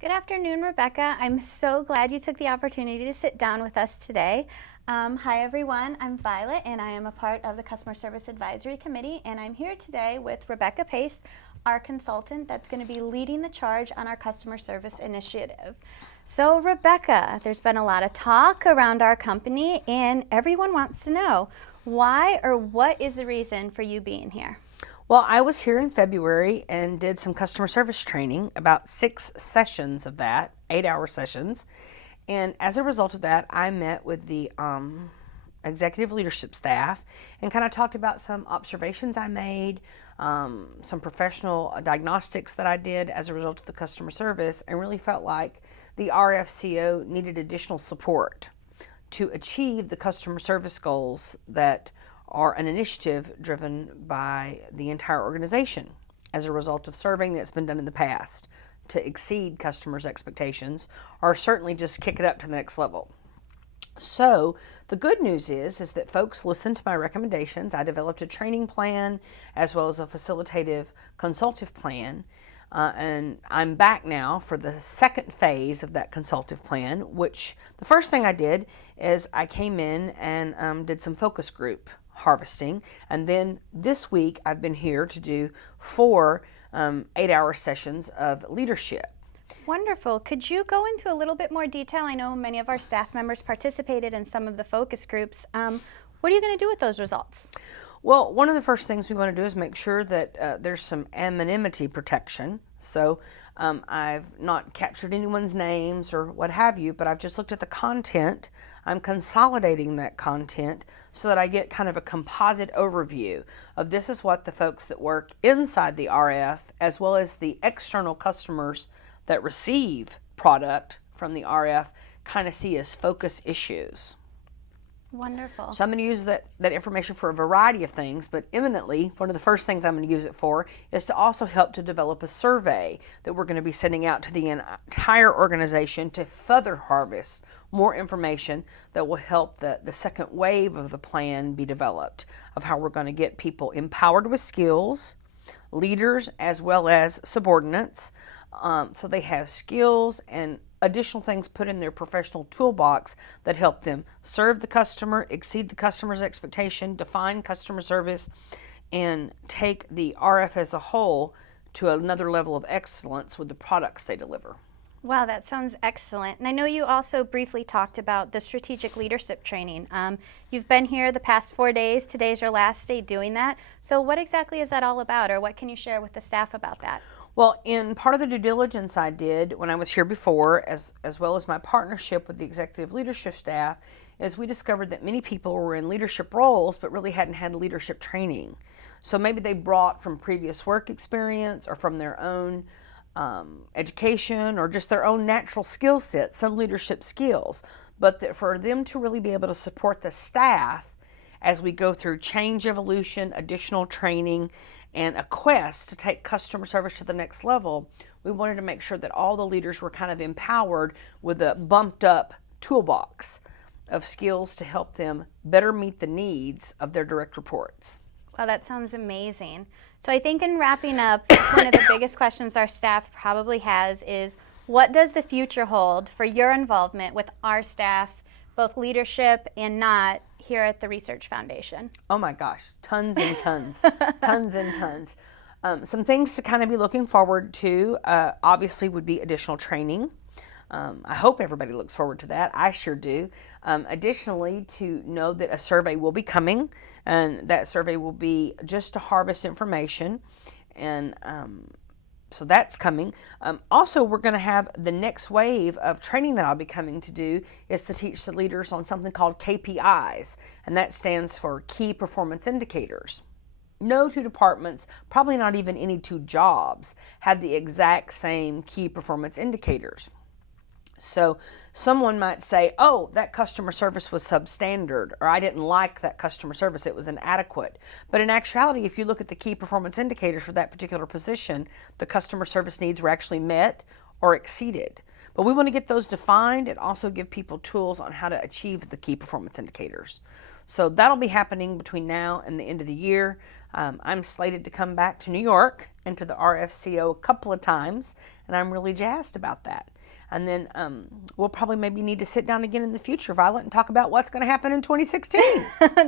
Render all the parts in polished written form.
Good afternoon, Rebecca. I'm so glad you took the opportunity to sit down with us today. Hi, everyone. I'm Violet, and I am a part of the Customer Service Advisory Committee, and I'm here today with Rebecca Pace, our consultant that's going to be leading the charge on our customer service initiative. So, Rebecca, there's been a lot of talk around our company, and everyone wants to know why or what is the reason for you being here? Well, I was here in February and did some customer service training, about 6 sessions of that, 8-hour sessions. And as a result of that, I met with the executive leadership staff and kind of talked about some observations I made, some professional diagnostics that I did as a result of the customer service, and really felt like the RFCO needed additional support to achieve the customer service goals that are an initiative driven by the entire organization as a result of surveying that's been done in the past to exceed customers' expectations or certainly just kick it up to the next level. So the good news is that folks listened to my recommendations. I developed a training plan as well as a facilitative consultative plan. And I'm back now for the second phase of that consultative plan, which the first thing I did is I came in and did some focus group harvesting. And then this week I've been here to do 4 8-hour sessions of leadership. Wonderful. Could you go into a little bit more detail? I know many of our staff members participated in some of the focus groups. What are you going to do with those results? Well, one of the first things we want to do is make sure that there's some anonymity protection. So I've not captured anyone's names or what have you, but I've just looked at the content. I'm consolidating that content so that I get kind of a composite overview of this is what the folks that work inside the RF as well as the external customers that receive product from the RF kind of see as focus issues. Wonderful. So I'm going to use that information for a variety of things, but imminently, one of the first things I'm going to use it for is to also help to develop a survey that we're going to be sending out to the entire organization to further harvest more information that will help the second wave of the plan be developed of how we're going to get people empowered with skills, leaders as well as subordinates, so they have skills and additional things put in their professional toolbox that help them serve the customer, exceed the customer's expectation, define customer service, and take the RF as a whole to another level of excellence with the products they deliver. Wow, that sounds excellent. And I know you also briefly talked about the strategic leadership training. You've been here the past 4 days. Today's your last day doing that. So what exactly is that all about, or what can you share with the staff about that? Well, in part of the due diligence I did when I was here before, as well as my partnership with the executive leadership staff, is we discovered that many people were in leadership roles but really hadn't had leadership training. So maybe they brought from previous work experience or from their own education or just their own natural skill set, some leadership skills, but that for them to really be able to support the staff as we go through change evolution, additional training, and a quest to take customer service to the next level, we wanted to make sure that all the leaders were kind of empowered with a bumped up toolbox of skills to help them better meet the needs of their direct reports. Wow, that sounds amazing. So I think in wrapping up, one of the biggest questions our staff probably has is, what does the future hold for your involvement with our staff, both leadership and not, here at the Research Foundation? Oh my gosh, tons and tons, tons and tons. Some things to kind of be looking forward to, obviously, would be additional training. I hope everybody looks forward to that. I sure do. Additionally, to know that a survey will be coming, and that survey will be just to harvest information, and so that's coming. Also, we're going to have the next wave of training that I'll be coming to do is to teach the leaders on something called KPIs, and that stands for Key Performance Indicators. No 2 departments, probably not even any 2 jobs, have the exact same key performance indicators. So someone might say, oh, that customer service was substandard, or I didn't like that customer service, it was inadequate. But in actuality, if you look at the key performance indicators for that particular position, the customer service needs were actually met or exceeded. But we want to get those defined and also give people tools on how to achieve the key performance indicators. So that'll be happening between now and the end of the year. I'm slated to come back to New York and to the RFCO a couple of times, and I'm really jazzed about that. And then we'll probably maybe need to sit down again in the future, Violet, and talk about what's going to happen in 2016.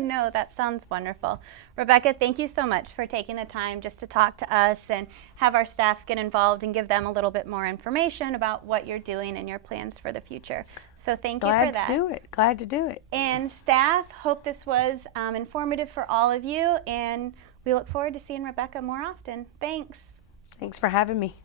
No, that sounds wonderful. Rebecca, thank you so much for taking the time just to talk to us and have our staff get involved and give them a little bit more information about what you're doing and your plans for the future. So thank you for that. Glad to do it. Glad to do it. And staff, hope this was informative for all of you, and we look forward to seeing Rebecca more often. Thanks. Thanks for having me.